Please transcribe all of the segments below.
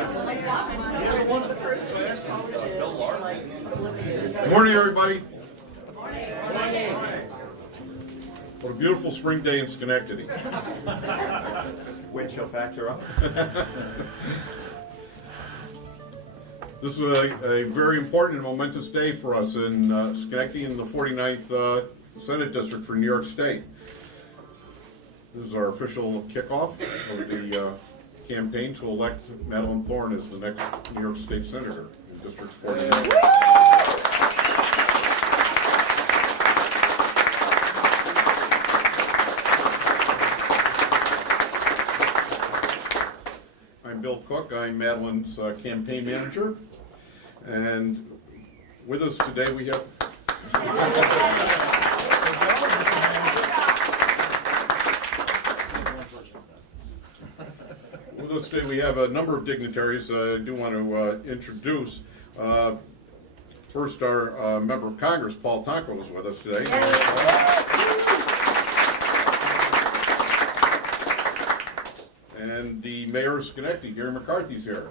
Good morning, everybody. What a beautiful spring day in Schenectady. Wind chill factor up. This is a very important and momentous day for us in Schenectady in the 49th Senate District for New York State. This is our official kickoff of the campaign to elect Madelyn Thorne as the next New York State Senator in District 49. I'm Bill Cook. I'm Madelyn's campaign manager. And with us today we have a number of dignitaries I do want to introduce. First, our member of Congress, Paul Tonko, is with us today. And the mayor of Schenectady, Gary McCarthy's here.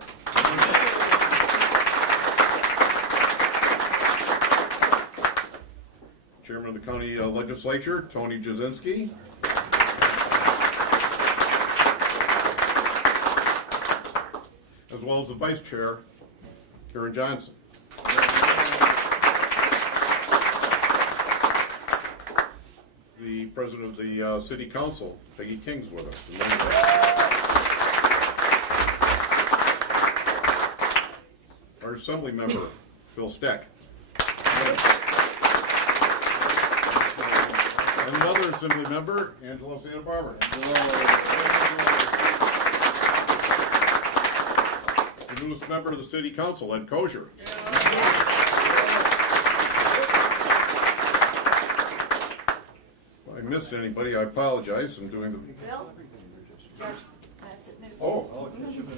Chairman of the county legislature, Tony Jasenski. As well as the vice chair, Karen Johnson. The president of the city council, Peggy King's with us. Our assembly member, Phil Steck. And another assembly member, Angelo Santa Barbara. The newest member of the city council, Ed Kosher. If I missed anybody, I apologize. I'm doing the... Bill?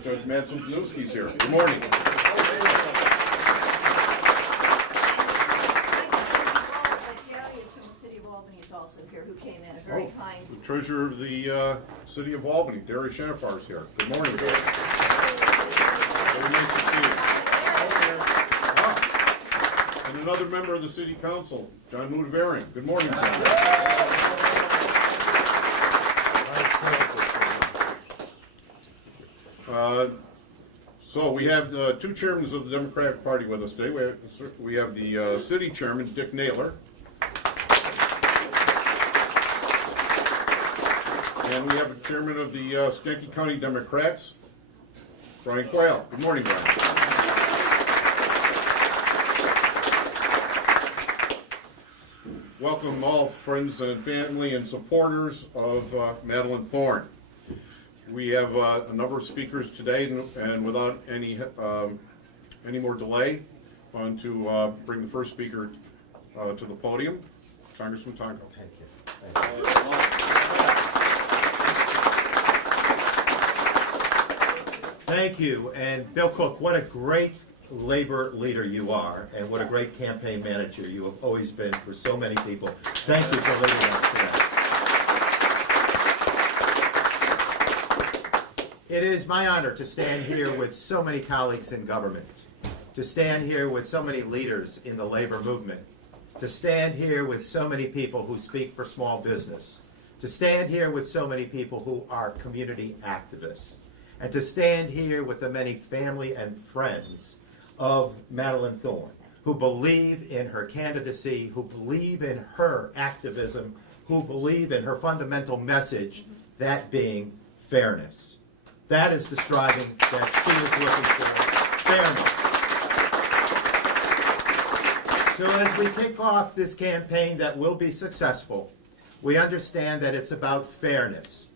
Judge Matsubnowski's here. Good morning. Also here, who came in, a very kind. The treasurer of the city of Albany, Derry Shanafar, is here. Good morning, Derry. Very nice to see you. And another member of the city council, John Mudavarian. Good morning, John. So we have the two chairmen of the Democratic Party with us today. We have the city chairman, Dick Naylor. And we have a chairman of the Schenectady County Democrats, Brian Quayle. Good morning, Brian. Welcome all friends and family and supporters of Madelyn Thorne. We have a number of speakers today, and without any more delay, I want to bring the first speaker to the podium, Congressman Tonko. Thank you. Thank you, and Bill Cook, what a great labor leader you are, and what a great campaign manager you have always been for so many people. Thank you for leading us today. It is my honor to stand here with so many colleagues in government, to stand here with so many leaders in the labor movement, to stand here with so many people who speak for small business, to stand here with so many people who are community activists, and to stand here with the many family and friends of Madelyn Thorne, who believe in her candidacy, who believe in her activism, who believe in her fundamental message, that being fairness. That is the striving that she is looking for, fairness. So as we kick off this campaign that will be successful, we understand that it's about fairness.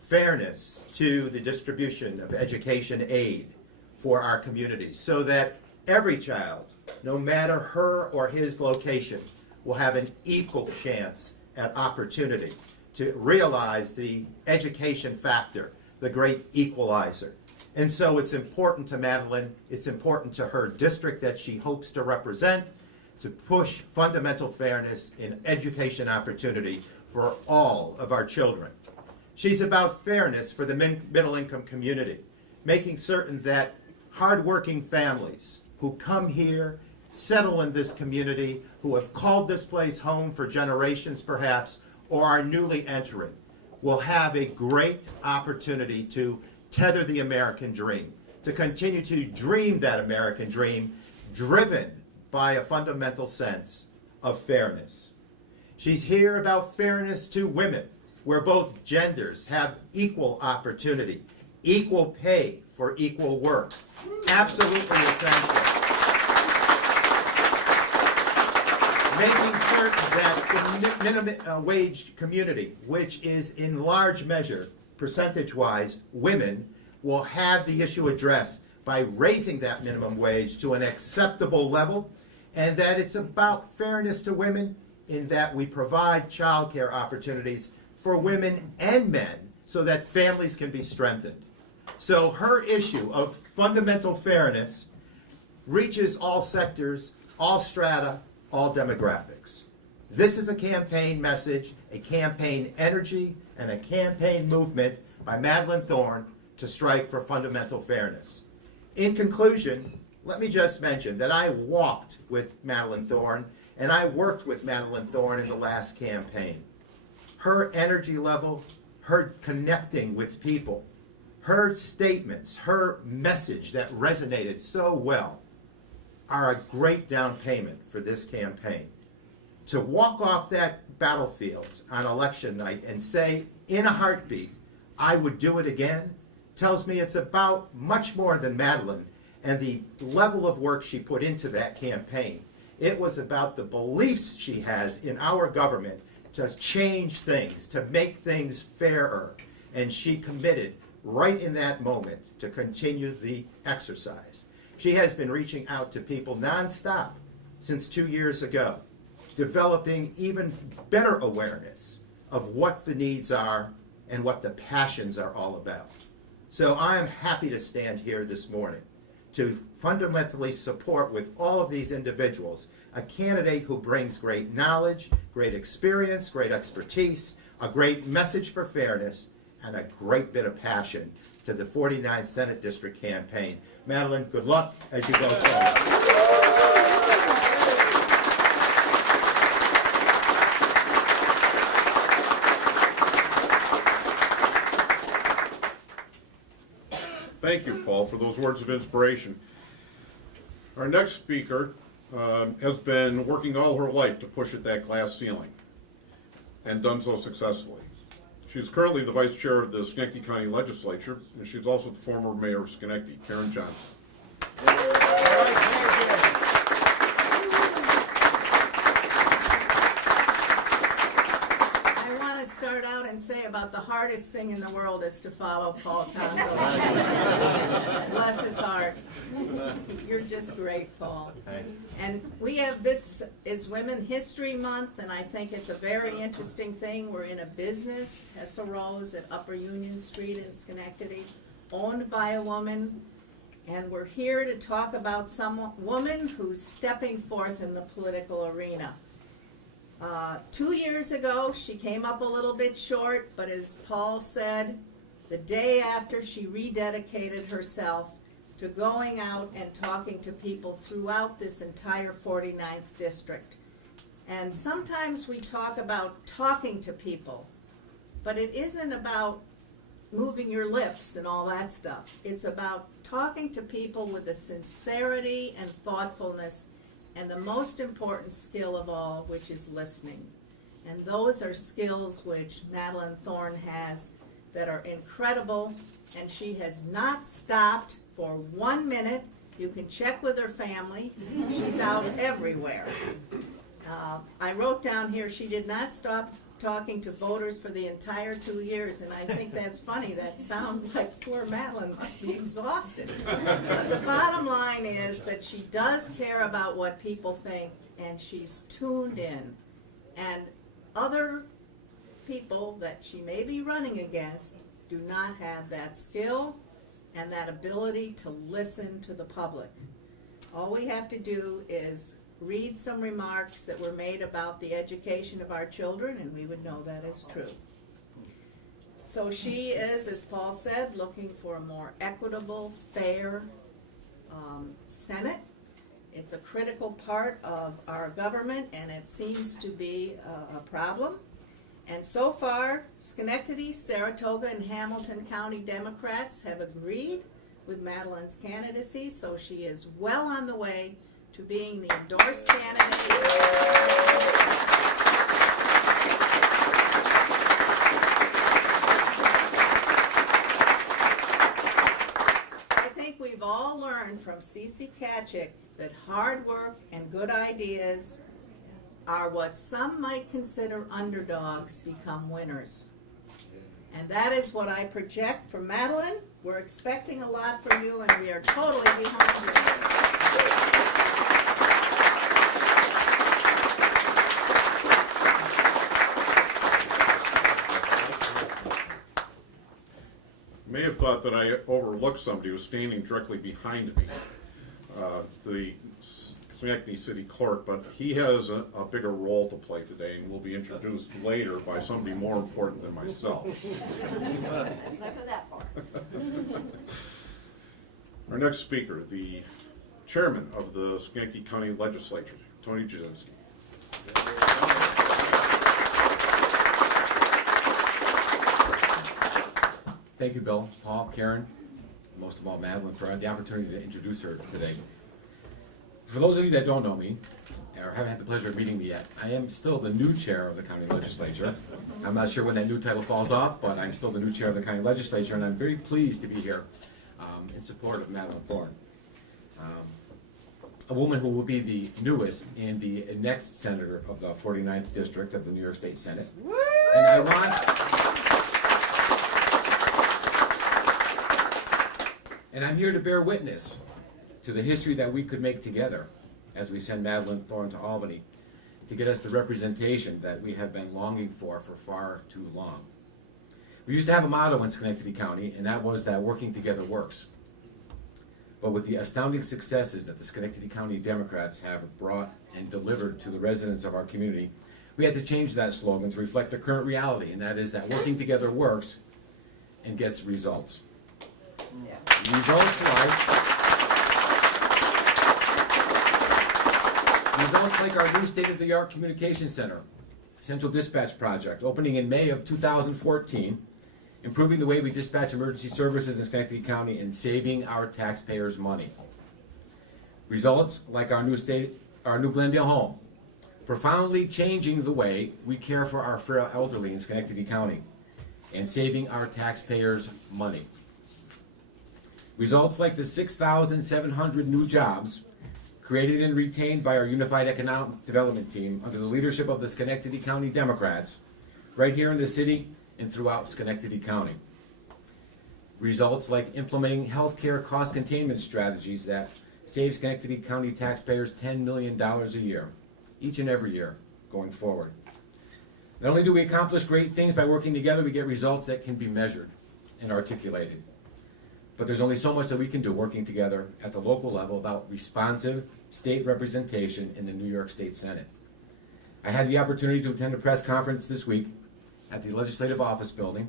Fairness to the distribution of education aid for our communities so that every child, no matter her or his location, will have an equal chance at opportunity to realize the education factor, the great equalizer. And so it's important to Madelyn, it's important to her district that she hopes to represent, to push fundamental fairness in education opportunity for all of our children. She's about fairness for the middle-income community, making certain that hardworking families who come here, settle in this community, who have called this place home for generations perhaps, or are newly entering, will have a great opportunity to tether the American dream, to continue to dream that American dream, driven by a fundamental sense of fairness. She's here about fairness to women, where both genders have equal opportunity, equal pay for equal work. Absolutely essential. Making certain that the minimum wage community, which is in large measure, percentage-wise, women, will have the issue addressed by raising that minimum wage to an acceptable level, and that it's about fairness to women in that we provide childcare opportunities for women and men so that families can be strengthened. So her issue of fundamental fairness reaches all sectors, all strata, all demographics. This is a campaign message, a campaign energy, and a campaign movement by Madelyn Thorne to strike for fundamental fairness. In conclusion, let me just mention that I walked with Madelyn Thorne and I worked with Madelyn Thorne in the last campaign. Her energy level, her connecting with people, her statements, her message that resonated so well are a great down payment for this campaign. To walk off that battlefield on election night and say, in a heartbeat, I would do it again, tells me it's about much more than Madelyn and the level of work she put into that campaign. It was about the beliefs she has in our government to change things, to make things fairer. And she committed right in that moment to continue the exercise. She has been reaching out to people nonstop since 2 years ago, developing even better awareness of what the needs are and what the passions are all about. So I am happy to stand here this morning to fundamentally support with all of these individuals a candidate who brings great knowledge, great experience, great expertise, a great message for fairness, and a great bit of passion to the 49th Senate District campaign. Madelyn, good luck as you go forward. Thank you, Paul, for those words of inspiration. Our next speaker has been working all her life to push at that glass ceiling and done so successfully. She's currently the vice chair of the Schenectady County Legislature, and she's also the former mayor of Schenectady, Karen Johnson. I want to start out and say about the hardest thing in the world is to follow Paul Tonko. Bless his heart. You're just great, Paul. And we have, this is Women History Month, and I think it's a very interesting thing. We're in a business, Tesoros at Upper Union Street in Schenectady, owned by a woman, and we're here to talk about some woman who's stepping forth in the political arena. 2 years ago, she came up a little bit short, but as Paul said, the day after she rededicated herself to going out and talking to people throughout this entire 49th district. And sometimes we talk about talking to people, but it isn't about moving your lips and all that stuff. It's about talking to people with a sincerity and thoughtfulness, and the most important skill of all, which is listening. And those are skills which Madelyn Thorne has that are incredible, and she has not stopped for 1 minute. You can check with her family. She's out everywhere. I wrote down here she did not stop talking to voters for the entire 2 years, and I think that's funny. That sounds like poor Madelyn must be exhausted. But the bottom line is that she does care about what people think, and she's tuned in. And other people that she may be running against do not have that skill and that ability to listen to the public. All we have to do is read some remarks that were made about the education of our children, and we would know that is true. So she is, as Paul said, looking for a more equitable, fair Senate. It's a critical part of our government, and it seems to be a problem. And so far, Schenectady, Saratoga, and Hamilton County Democrats have agreed with Madelyn's candidacy, so she is well on the way to being the endorsed candidate. We've all learned from Cece Katchik that hard work and good ideas are what some might consider underdogs become winners. And that is what I project for Madelyn. We're expecting a lot from you, and we are totally behind you. May have thought that I overlooked somebody who was standing directly behind me, the Schenectady City Clerk, but he has a bigger role to play today and will be introduced later by somebody more important than myself. Let's not go that far. Our next speaker, the Chairman of the Schenectady County Legislature, Tony Jasenski. Thank you, Bill, Paul, Karen, and most of all, Madelyn, for the opportunity to introduce her today. For those of you that don't know me, or haven't had the pleasure of meeting me yet, I am still the new chair of the county legislature. I'm not sure when that new title falls off, but I'm still the new chair of the county legislature, and I'm very pleased to be here in support of Madelyn Thorne, a woman who will be the newest and the next senator of the 49th District of the New York State Senate. And I want... And I'm here to bear witness to the history that we could make together as we send Madelyn Thorne to Albany to get us the representation that we have been longing for far too long. We used to have a motto in Schenectady County, and that was that working together works. But with the astounding successes that the Schenectady County Democrats have brought and delivered to the residents of our community, we had to change that slogan to reflect the current reality, and that is that working together works and gets results. Results like our new state-of-the-art communications center, Central Dispatch Project, opening in May of 2014, improving the way we dispatch emergency services in Schenectady County and saving our taxpayers money. Results like our new Glendale home, profoundly changing the way we care for our frail elderly in Schenectady County and saving our taxpayers money. Results like the 6,700 new jobs created and retained by our Unified Economic Development Team under the leadership of the Schenectady County Democrats, right here in the city and throughout Schenectady County. Results like implementing healthcare cost containment strategies that save Schenectady County taxpayers $10 million a year, each and every year going forward. Not only do we accomplish great things by working together, we get results that can be measured and articulated. But there's only so much that we can do working together at the local level without responsive state representation in the New York State Senate. I had the opportunity to attend a press conference this week at the Legislative Office Building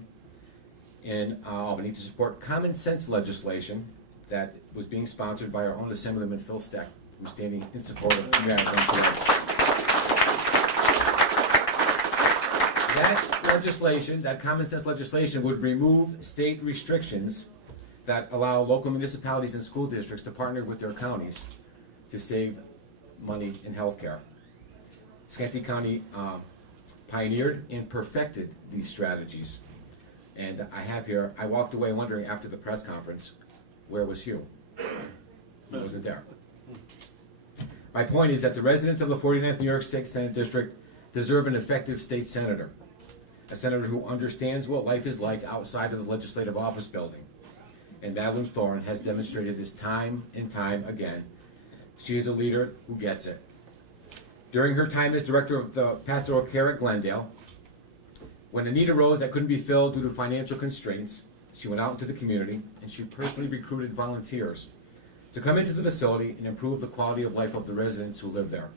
in Albany to support common sense legislation that was being sponsored by our own Assemblyman Phil Steck, who's standing in support of Madelyn today. That legislation, that common sense legislation, would remove state restrictions that allow local municipalities and school districts to partner with their counties to save money in health care. Schenectady County pioneered and perfected these strategies. And I walked away wondering after the press conference, where was Hugh? He wasn't there. My point is that the residents of the 49th New York State Senate District deserve an effective state senator, a senator who understands what life is like outside of the Legislative Office Building. And Madelyn Thorne has demonstrated this time and time again. She is a leader who gets it. During her time as director of the pastoral care at Glendale, when a need arose that couldn't be filled due to financial constraints, she went out into the community and she personally recruited volunteers to come into the facility and improve the quality of life of the residents who live there.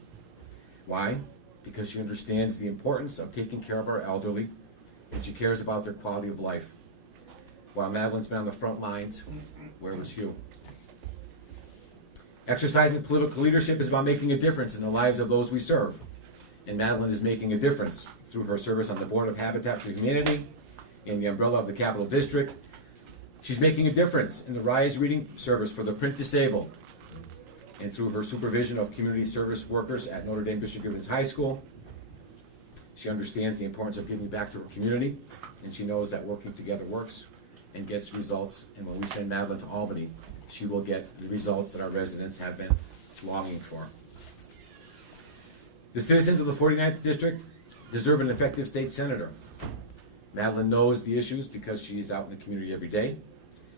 Why? Because she understands the importance of taking care of our elderly and she cares about their quality of life. While Madelyn's been on the front lines, where was Hugh? Exercising political leadership is about making a difference in the lives of those we serve. And Madelyn is making a difference through her service on the Board of Habitat for Humanity, in the umbrella of the Capital District. She's making a difference in the RISE reading service for the print disabled, and through her supervision of community service workers at Notre Dame Bishop Gibbons High School. She understands the importance of giving back to her community, and she knows that working together works and gets results. And when we send Madelyn to Albany, she will get the results that our residents have been longing for. The citizens of the 49th District deserve an effective state senator. Madelyn knows the issues because she is out in the community every day,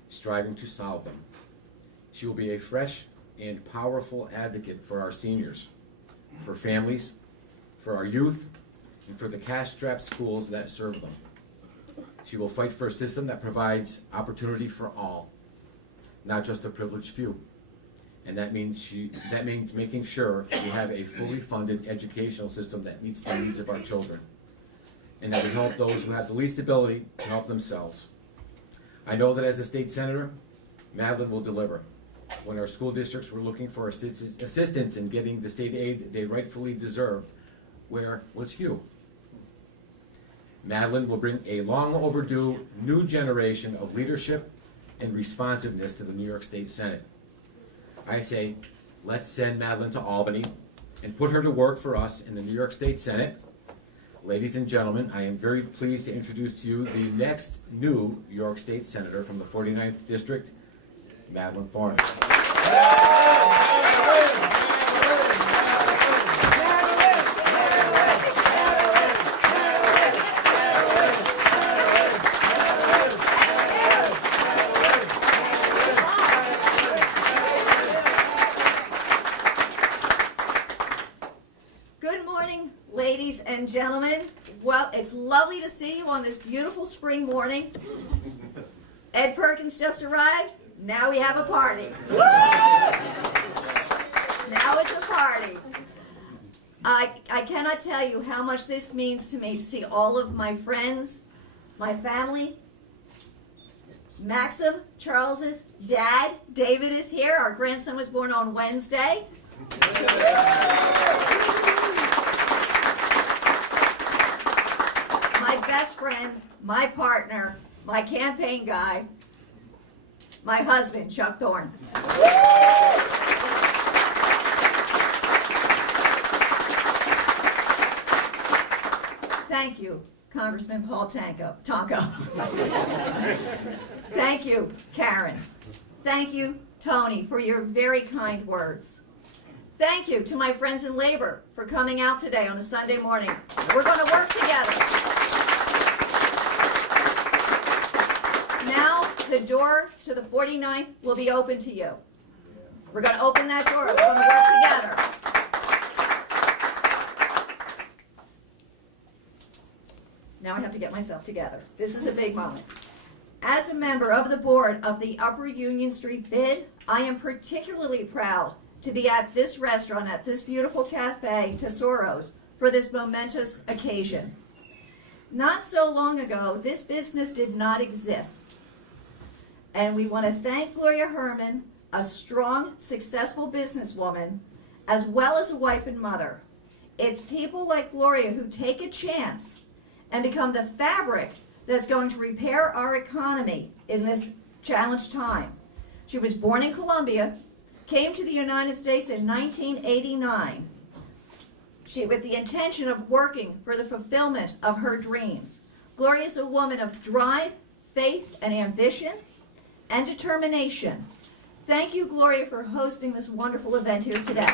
striving to solve them. She will be a fresh and powerful advocate for our seniors, for families, for our youth, and for the cash-strapped schools that serve them. She will fight for a system that provides opportunity for all, not just a privileged few. And that means making sure we have a fully funded educational system that meets the needs of our children, and that we help those who have the least ability to help themselves. I know that as a state senator, Madelyn will deliver. When our school districts were looking for assistance in getting the state aid they rightfully deserved, where was Hugh? Madelyn will bring a long overdue new generation of leadership and responsiveness to the New York State Senate. I say, let's send Madelyn to Albany and put her to work for us in the New York State Senate. Ladies and gentlemen, I am very pleased to introduce to you the next new New York State Senator from the 49th District, Madelyn Thorne. Good morning, ladies and gentlemen. Well, it's lovely to see you on this beautiful spring morning. Ed Perkins just arrived. Now we have a party. Woo! Now it's a party. I cannot tell you how much this means to me to see all of my friends, my family. Maxim, Charles's dad, David, is here. Our grandson was born on Wednesday. My best friend, my partner, my campaign guy, my husband, Chuck Thorne. Thank you, Congressman Paul Tonko. Thank you, Karen. Thank you, Tony, for your very kind words. Thank you to my friends in labor for coming out today on a Sunday morning. We're going to work together. Now, the door to the 49th will be open to you. We're going to open that door. We're going to work together. Now I have to get myself together. This is a big moment. As a member of the board of the Upper Union Street Bid, I am particularly proud to be at this restaurant, at this beautiful cafe, Tesoros, for this momentous occasion. Not so long ago, this business did not exist. And we want to thank Gloria Herman, a strong, successful businesswoman, as well as a wife and mother. It's people like Gloria who take a chance and become the fabric that's going to repair our economy in this challenged time. She was born in Colombia, came to the United States in 1989, with the intention of working for the fulfillment of her dreams. Gloria is a woman of drive, faith, and ambition, and determination. Thank you, Gloria, for hosting this wonderful event here today.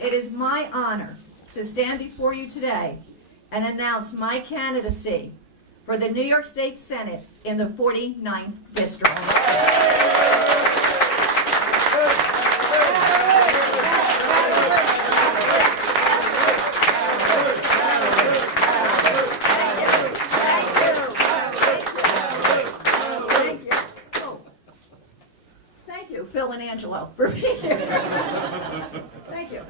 It is my honor to stand before you today and announce my candidacy for the New York State Senate in the 49th District. Thank you, Phil and Angelo, for being here. Thank you.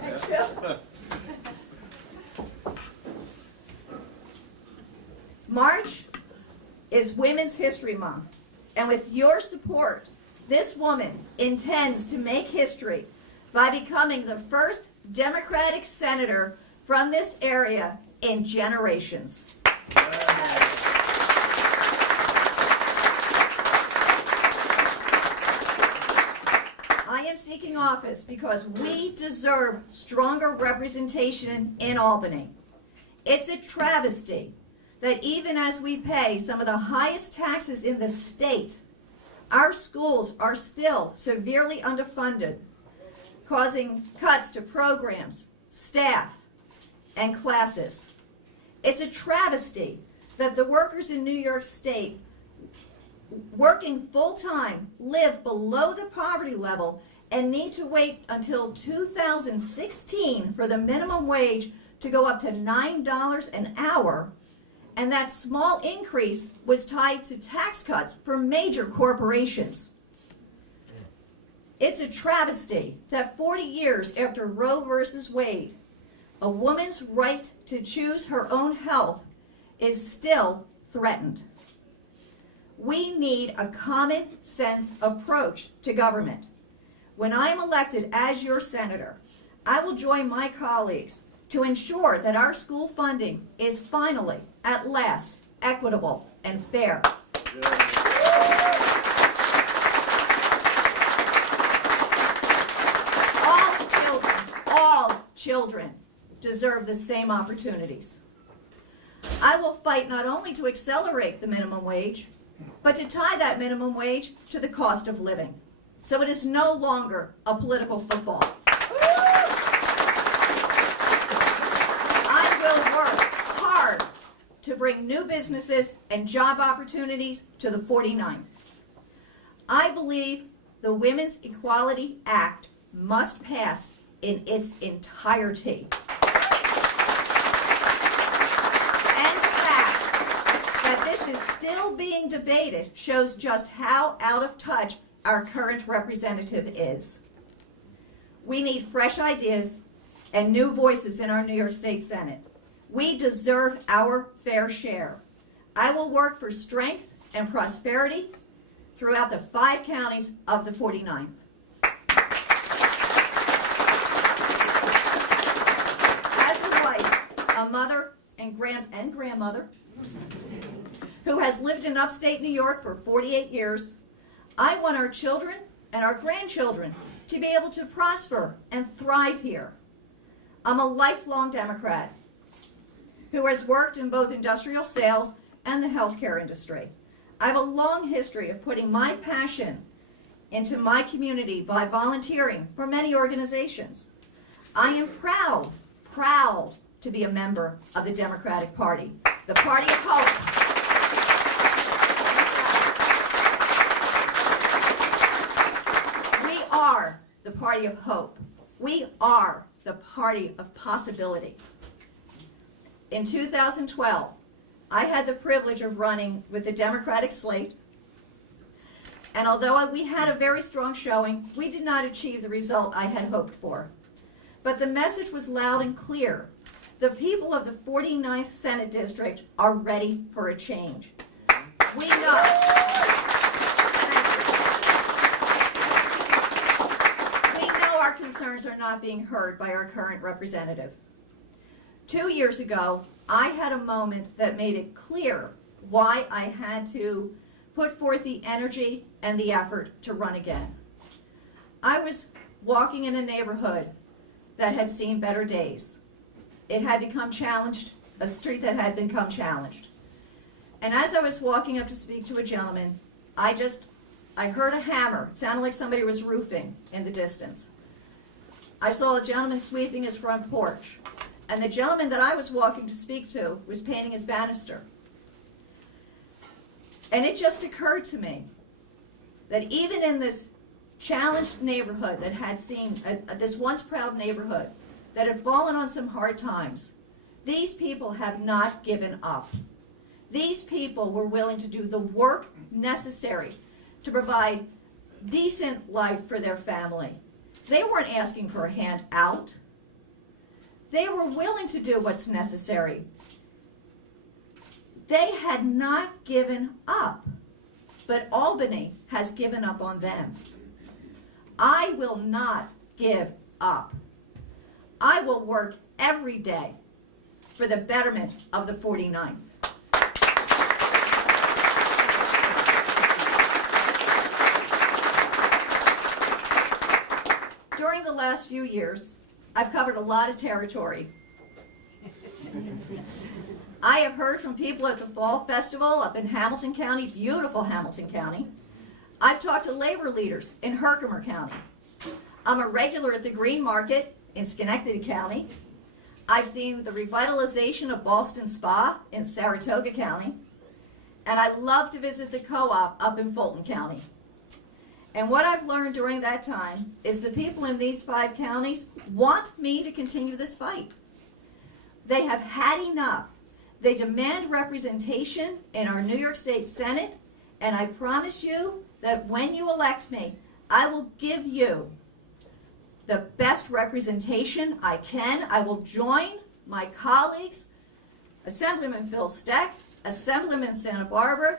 Thank you. March is Women's History Month, and with your support, this woman intends to make history by becoming the first Democratic senator from this area in generations. I am seeking office because we deserve stronger representation in Albany. It's a travesty that even as we pay some of the highest taxes in the state, our schools are still severely underfunded, causing cuts to programs, staff, and classes. It's a travesty that the workers in New York State working full-time live below the poverty level and need to wait until 2016 for the minimum wage to go up to $9 an hour, and that small increase was tied to tax cuts for major corporations. It's a travesty that 40 years after Roe versus Wade, a woman's right to choose her own health is still threatened. We need a common sense approach to government. When I am elected as your senator, I will join my colleagues to ensure that our school funding is finally, at last, equitable and fair. All children deserve the same opportunities. I will fight not only to accelerate the minimum wage, but to tie that minimum wage to the cost of living, so it is no longer a political football. I will work hard to bring new businesses and job opportunities to the 49th. I believe the Women's Equality Act must pass in its entirety. And the fact that this is still being debated shows just how out of touch our current representative is. We need fresh ideas and new voices in our New York State Senate. We deserve our fair share. I will work for strength and prosperity throughout the 5 counties of the 49th. As a wife, a mother, and grandmother who has lived in upstate New York for 48 years, I want our children and our grandchildren to be able to prosper and thrive here. I'm a lifelong Democrat who has worked in both industrial sales and the healthcare industry. I have a long history of putting my passion into my community by volunteering for many organizations. I am proud to be a member of the Democratic Party, the party of hope. We are the party of hope. We are the party of possibility. In 2012, I had the privilege of running with the Democratic slate, and although we had a very strong showing, we did not achieve the result I had hoped for. But the message was loud and clear. The people of the 49th Senate District are ready for a change. We know. We know our concerns are not being heard by our current representative. 2 years ago, I had a moment that made it clear why I had to put forth the energy and the effort to run again. I was walking in a neighborhood that had seen better days. It had become challenged, a street that had become challenged. And as I was walking up to speak to a gentleman, I heard a hammer. It sounded like somebody was roofing in the distance. I saw a gentleman sweeping his front porch. And the gentleman that I was walking to speak to was painting his banister. And it just occurred to me that even in this challenged neighborhood that had seen, this once proud neighborhood that had fallen on some hard times, these people have not given up. These people were willing to do the work necessary to provide decent life for their family. They weren't asking for a handout. They were willing to do what's necessary. They had not given up, but Albany has given up on them. I will not give up. I will work every day for the betterment of the 49th. During the last few years, I've covered a lot of territory. I have heard from people at the Fall Festival up in Hamilton County, beautiful Hamilton County. I've talked to labor leaders in Herkimer County. I'm a regular at the Green Market in Schenectady County. I've seen the revitalization of Boston Spa in Saratoga County. And I love to visit the co-op up in Fulton County. And what I've learned during that time is the people in these 5 counties want me to continue this fight. They have had enough. They demand representation in our New York State Senate, and I promise you that when you elect me, I will give you the best representation I can. I will join my colleagues, Assemblyman Phil Steck, Assemblyman Santa Barbara,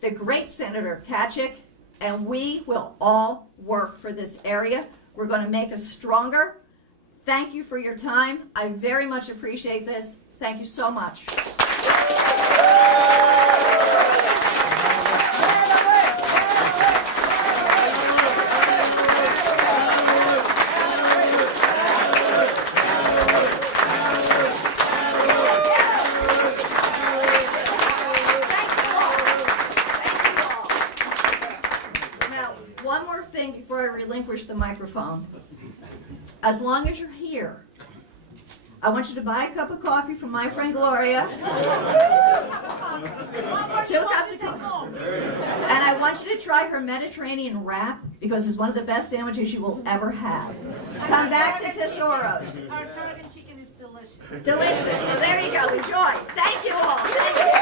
the great Senator Kachik, and we will all work for this area. We're going to make us stronger. Thank you for your time. I very much appreciate this. Thank you so much. Before I relinquish the microphone, as long as you're here, I want you to buy a cup of coffee from my friend Gloria. 2 cups of coffee. And I want you to try her Mediterranean wrap because it's one of the best sandwiches you will ever have. Come back to Tesoros. Our tartar chicken is delicious. Delicious. So there you go. Enjoy. Thank you all. Thank you.